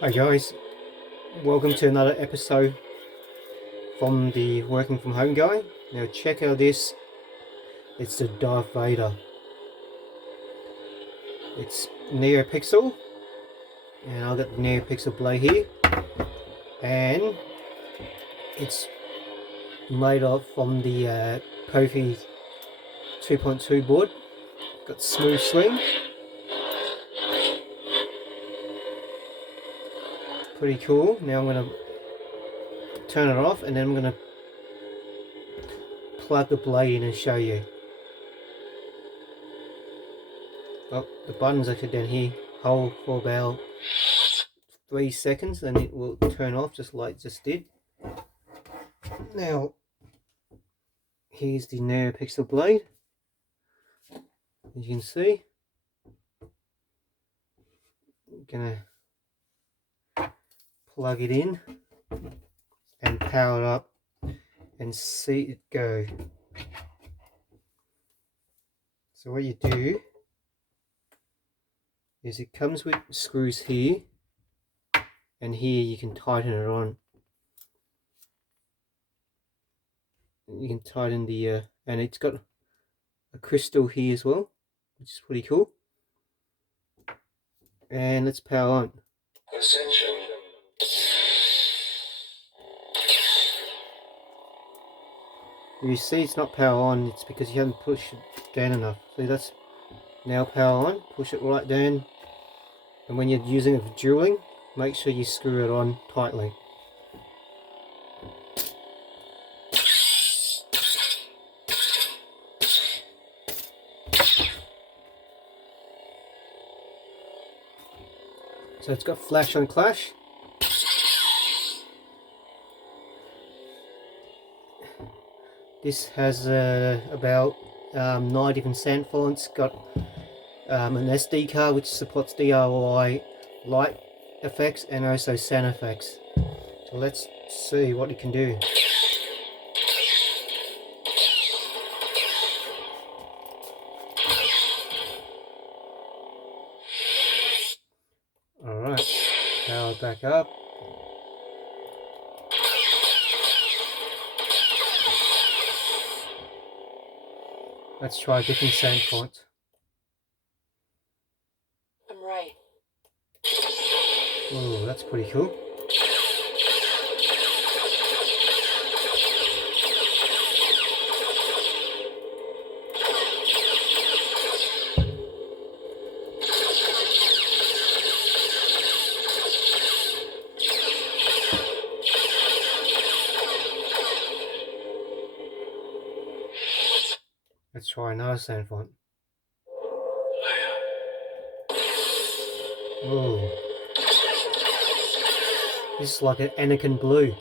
Hi guys, welcome to another episode from the Working From Home guy. Now check out this, it's the Darth Vader. It's Neopixel, and I've got the Neopixel blade here, and it's made up from the proffie 2.2 board. Got smooth swing, pretty cool. Now I'm going to turn it off and then I'm going to plug the blade in and show you. Oh, the button's actually down here. Hold for about 3 seconds and it will turn off just like it just did. Now here's the Neopixel blade. As you can see, I'm gonna plug it in and power it up and see it go. So what you do is it comes with screws here, and here you can tighten it on. You can tighten the and it's got a crystal here as well, which is pretty cool. And let's power on. Ascension. If you see it's not power on, it's because you haven't pushed it down enough. See, that's now power on. Push it right down, and when you're using it for dueling, make sure you screw it on tightly. So it's got flash on clash. This has about 9 different sound fonts. Got an SD card which supports DIY light effects and also sound effects. So let's see what it can do. Alright, power back up. Let's try a different sound font. I'm right. Oh, that's pretty cool. Let's try another sound font. Oh, this is like an Anakin blue.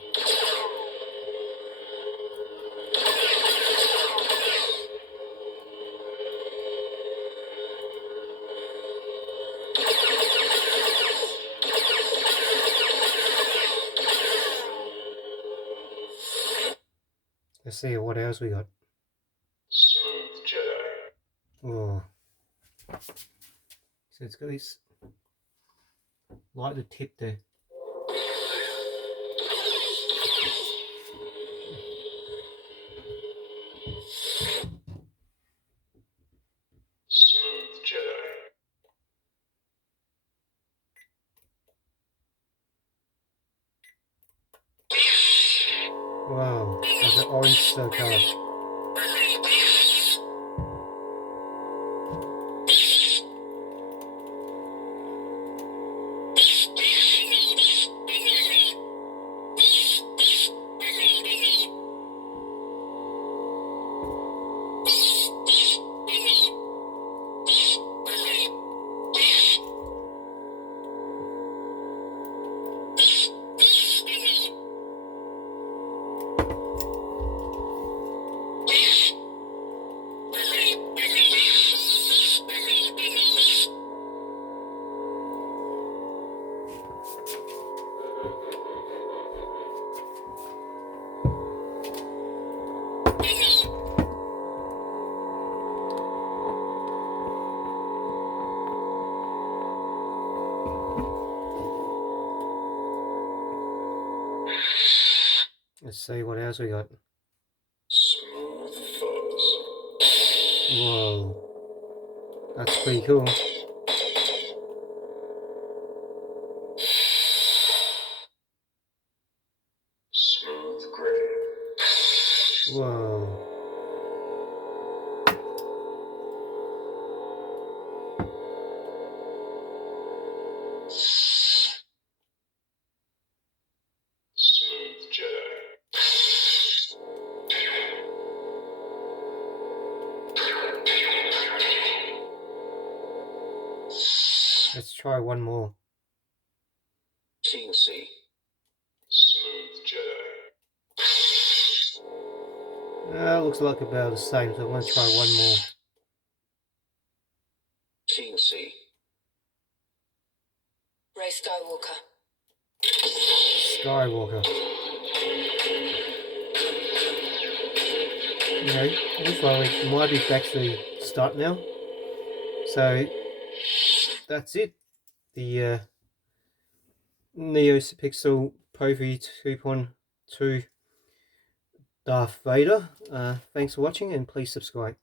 Let's see what else we got. Smooth Jedi. Oh, so it's got this like the tip there. Smooth Jedi. Wow, there's an orange color. Let's see what else we got. Smooth fuzz. Whoa. That's pretty cool. Smooth gray. Whoa. Smooth Jedi. Let's try one more. Teensy. Smooth Jedi. Looks like about the same, so I'm going to try one more. Teensy. Ray Skywalker. Skywalker. Okay, looks like we might be back to the start now. So that's it. The Neopixel proffie 2.2 Darth Vader. Thanks for watching and please subscribe.